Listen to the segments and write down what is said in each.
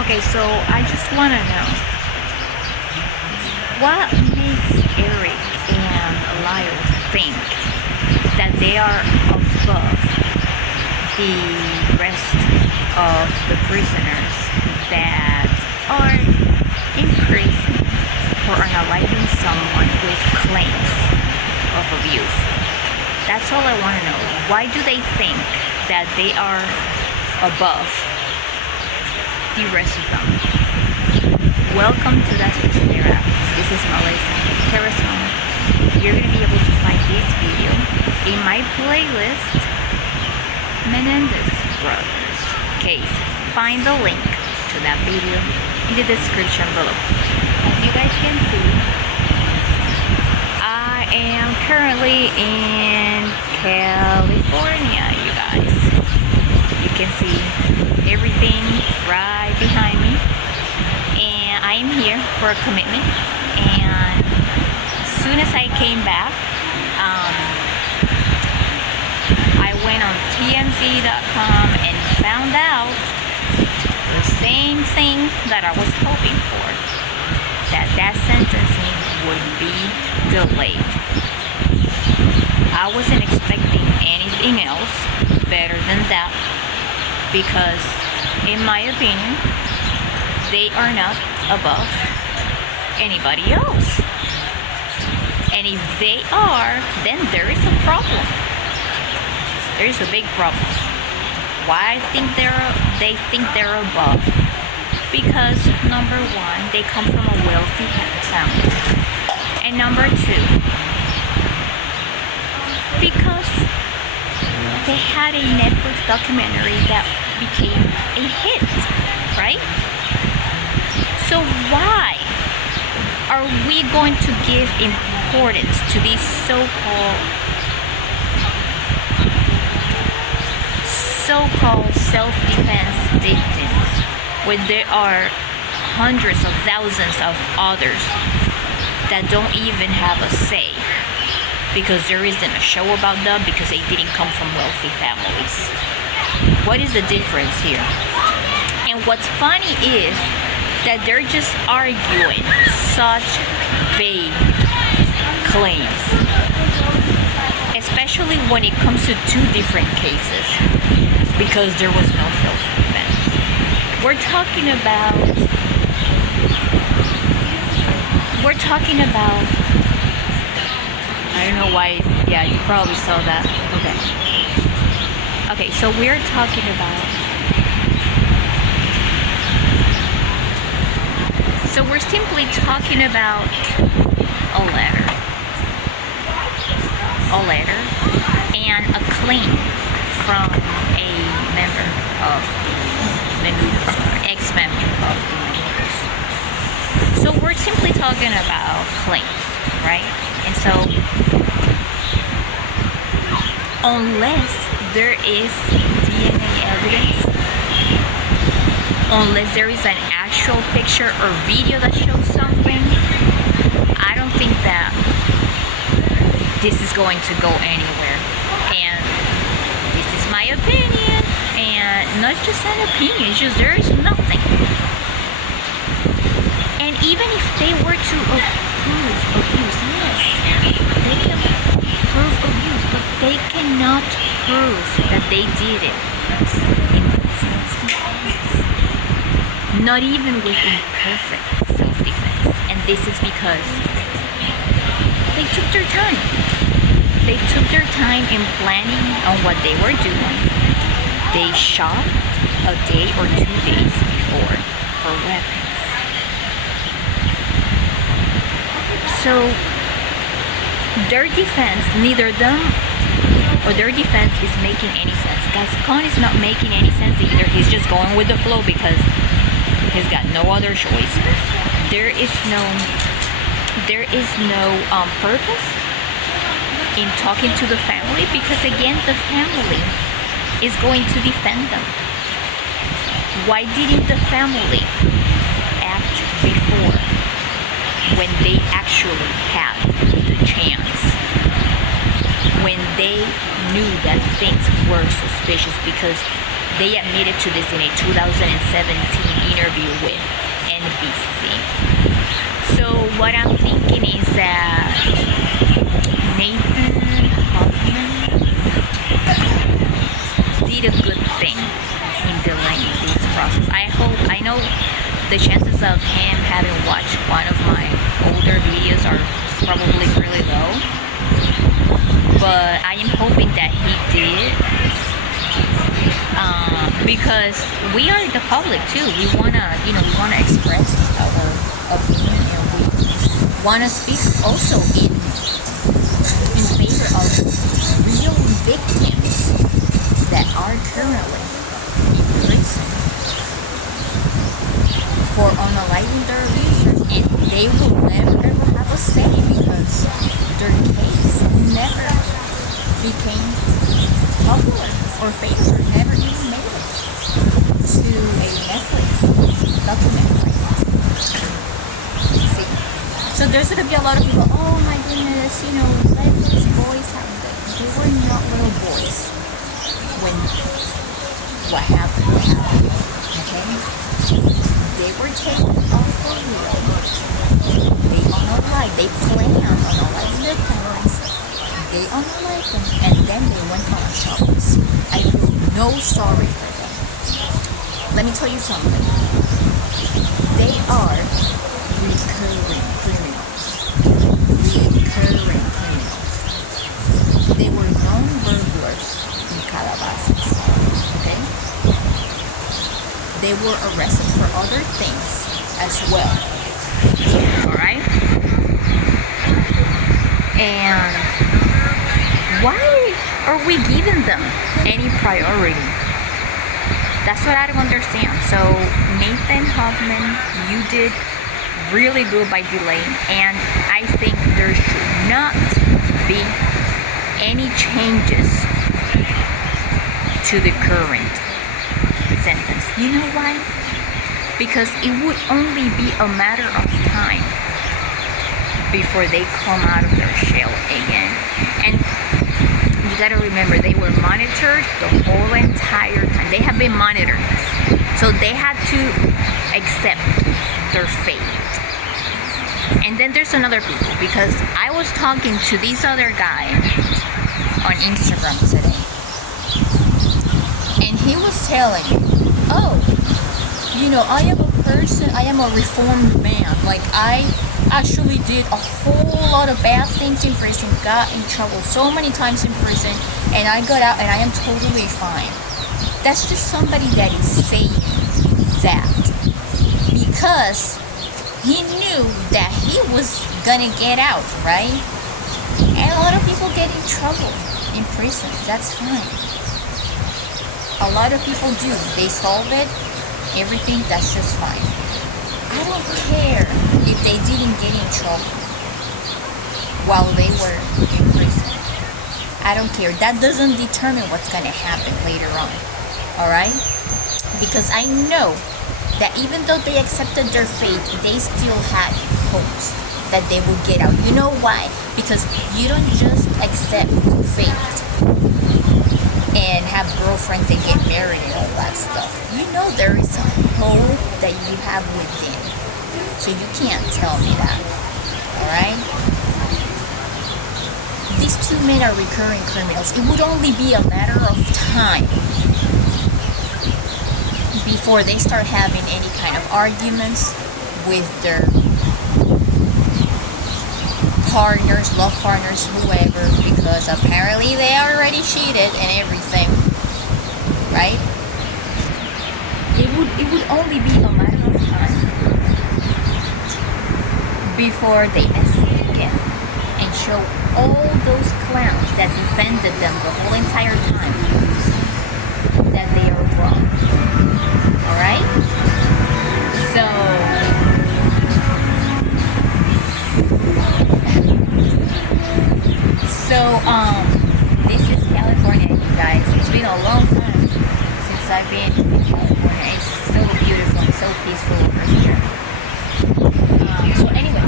Okay, so I just want to know what makes Eric and Lyle think that they are above the rest of the prisoners that are in prison for unaliving someone with claims of abuse. That's all I want to know. Why do they think that they are above the rest of them? Welcome to That's Terra. This is Melissa Terrazon. You're going to be able to find this video in my playlist, Menendez Brothers. Okay, find the link to that video in the description below. As you guys can see, I am currently in California, you guys. You can see everything right behind me, and I am here for a commitment. And as soon as I came back, I went on TMZ.com and found out the same thing that I was hoping for, that sentencing would be delayed. I wasn't expecting anything else better than that, because in my opinion, they are not above anybody else. And if they are, then there is a problem. There is a big problem. Why they think they're above? Because number one, they come from a wealthy family. And number two, because they had a Netflix documentary that became a hit, right? So why are we going to give importance to these so-called self-defense victims when there are hundreds of thousands of others that don't even have a say, because there isn't a show about them, because they didn't come from wealthy families? What is the difference here? And what's funny is that they're just arguing such vague claims, especially when it comes to two different cases, because there was no self-defense. We're talking about I don't know why. Yeah, you probably saw that. Okay, so we're talking about, so we're simply talking about a letter and a claim from a member of Menendez, ex-member of Menendez. So we're simply talking about claims, right? And so, unless there is DNA evidence, unless there is an actual picture or video that shows something, I don't think that this is going to go anywhere. And this is my opinion, and not just an opinion, it's just there is nothing. And even if they were to prove abuse, yes, they can prove abuse, but they cannot prove that they did it in self-defense. Not even with imperfect self-defense. And this is because they took their time. They took their time in planning on what they were doing. They shot a day or 2 days before for weapons. So their defense, neither them or their defense is making any sense. Gascon is not making any sense either. He's just going with the flow because he's got no other choice. There is no purpose in talking to the family, because again, the family is going to defend them. Why didn't the family act before, when they actually had the chance, when they knew that things were suspicious? Because they admitted to this in a 2017 interview with NBC. So what I'm thinking is that Nathan Hochman did a good thing in delaying this process. I know the chances of him having watched one of my older videos are probably really low, but I am hoping that he did, because we are the public too. We wanna express our opinion, and we wanna speak also in favor of real victims that are currently in prison for unaliving their abusers, and they will never ever have a say because their case never became popular or famous, or never even made it to a Netflix documentary. See? So there's gonna be a lot of people, oh my goodness, let those boys have them. They were not little boys when what happened, okay? They were taken off for real. They unalived. They planned on unaliving their parents. They unalived them, and then they went on shows. I feel no sorry for them. Let me tell you something. They are recurring criminals. Recurring criminals. They were known burglars in Calabasas. Okay? They were arrested for other things as well. Alright? And why are we giving them any priority? That's what I don't understand. So, Nathan Hochman, you did really good by delaying, and I think there should not be any changes to the current sentence. You know why? Because it would only be a matter of time before they come out of their shell again. And you gotta remember, they were monitored the whole entire time. They have been monitored. So they had to accept their fate. And then there's another people, because I was talking to this other guy on Instagram today. And he was telling me, I am a person, I am a reformed man. Like, I actually did a whole lot of bad things in prison, got in trouble so many times in prison, and I got out and I am totally fine. That's just somebody that is saying that because he knew that he was gonna get out, right? And a lot of people get in trouble in prison. That's fine. A lot of people do. They solve it, everything, that's just fine. I don't care if they didn't get in trouble while they were in prison. I don't care. That doesn't determine what's going to happen later on. Alright? Because I know that even though they accepted their fate, they still had hopes that they would get out. You know why? Because you don't just accept fate and have girlfriends and get married and all that stuff. You know there is a hope that you have within. So you can't tell me that. Alright? These two men are recurring criminals. It would only be a matter of time before they start having any kind of arguments with their partners, love partners, whoever, because apparently they already cheated and everything, right? It would only be a matter of time before they mess it again and show all those clowns that defended them the whole entire time that they are wrong. Alright? So, this is California, you guys. It's been a long time since I've been in California. It's so beautiful and so peaceful over here. So anyway,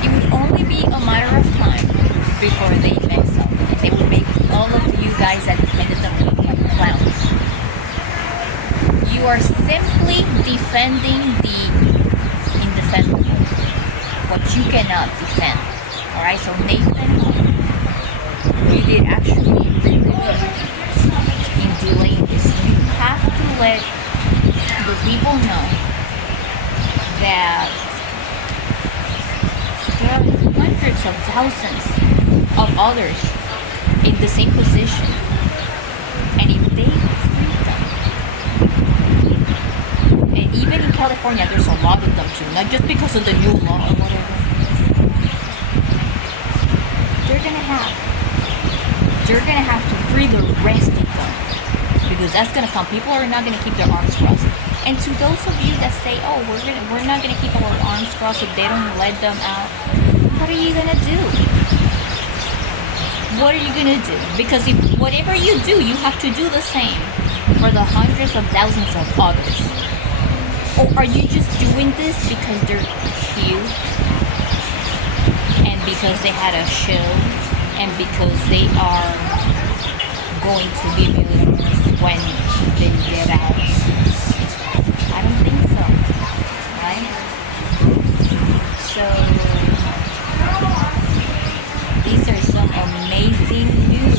it would only be a matter of time before they mess up. And they would make all of you guys that defended them look like clowns. simply defending the indefensible, what you cannot defend. Alright, so Nathan, you did actually really good in delaying this. You have to let the people know that there are hundreds of thousands of others in the same position, and if they free them, and even in California there's a lot of them too, not just because of the new law or whatever, they're gonna have to free the rest of them, because that's gonna come. People are not gonna keep their arms crossed. And to those of you that say, oh, we're not gonna keep our arms crossed if they don't let them out, what are you gonna do? What are you gonna do? Because if whatever you do, you have to do the same for the hundreds of thousands of others. Or are you just doing this because they're cute, and because they had a show, and because they are going to be millionaires when they get out? I don't think so, right? So these are some amazing news